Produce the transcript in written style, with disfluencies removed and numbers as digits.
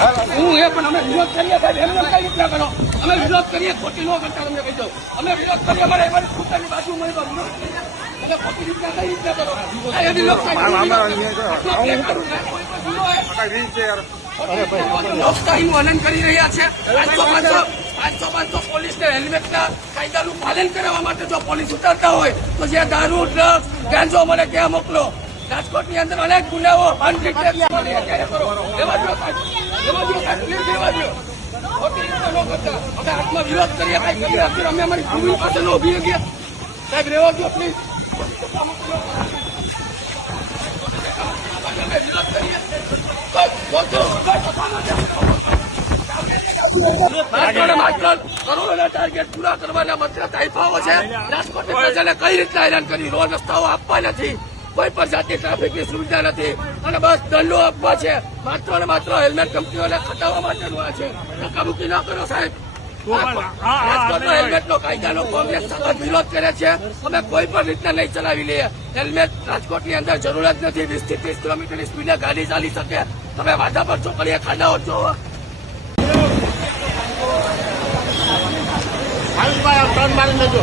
હું એ પણ અમે વિરોધ કરીએ સાહેબ, એમને કઈ રીતના કરો? અમે વિરોધ કરીએ, ખોટી ન કરતા તમને કહી દઉં. અમે વિરોધ કરીએ, અમારે એમાં ખોટાની બાજુ મળે તો વિરોધ કરીએ. અને ખોટી રીતના કઈ રીતના કરો? એની લોકશાહીનું હનન કરી રહ્યા છે. 500 પોલીસને હેલ્મેટના કાયદાનું પાલન કરાવવા માટે જો પોલીસ ઉતરતા હોય તો જે દારૂ, ડ્રગ્સ, ગાંજો મળે ત્યાં મોકલો. રાજકોટની અંદર અનેક ગુનાઓ હાથમાં વિરોધ કરીએ. અમે અમારી ભૂમિ પાસે ન ઉભી ગયા સાહેબ, રહેવા દો પ્લીઝ. વિરોધ કરીએ માત્ર કરોડોના ટાર્ગેટ પૂરા કરવાના માત્ર તાઇફાઓ છે. રાજકોટની પ્રજાને કઈ રીતના હેરાન કરી? રોડ રસ્તાઓ આપવા નથી, કોઈ પણ જાતની ટ્રાફિકની સુવિધા નથી, અને બસ દંડો આપવા છે. માત્ર ને માત્ર હેલ્મેટ કંપનીઓને ખટાવવા માટેનું આ છે. ધક્કામુક્કી ન કરો સાહેબ. રાજકોટનો હેલ્મેટનો કાયદાનો કોંગ્રેસ સખત વિરોધ કરે છે. અમે કોઈ પણ રીતના નહીં ચલાવી લઈએ. હેલ્મેટ રાજકોટની અંદર જરૂર જ નથી. 20 થી 30 કિલોમીટરની સ્પીડે ગાડી ચાલી શકે. તમે વાદા પર ચોકડીએ ખાડાઓ જોવો. ટર્ન મારી લેજો.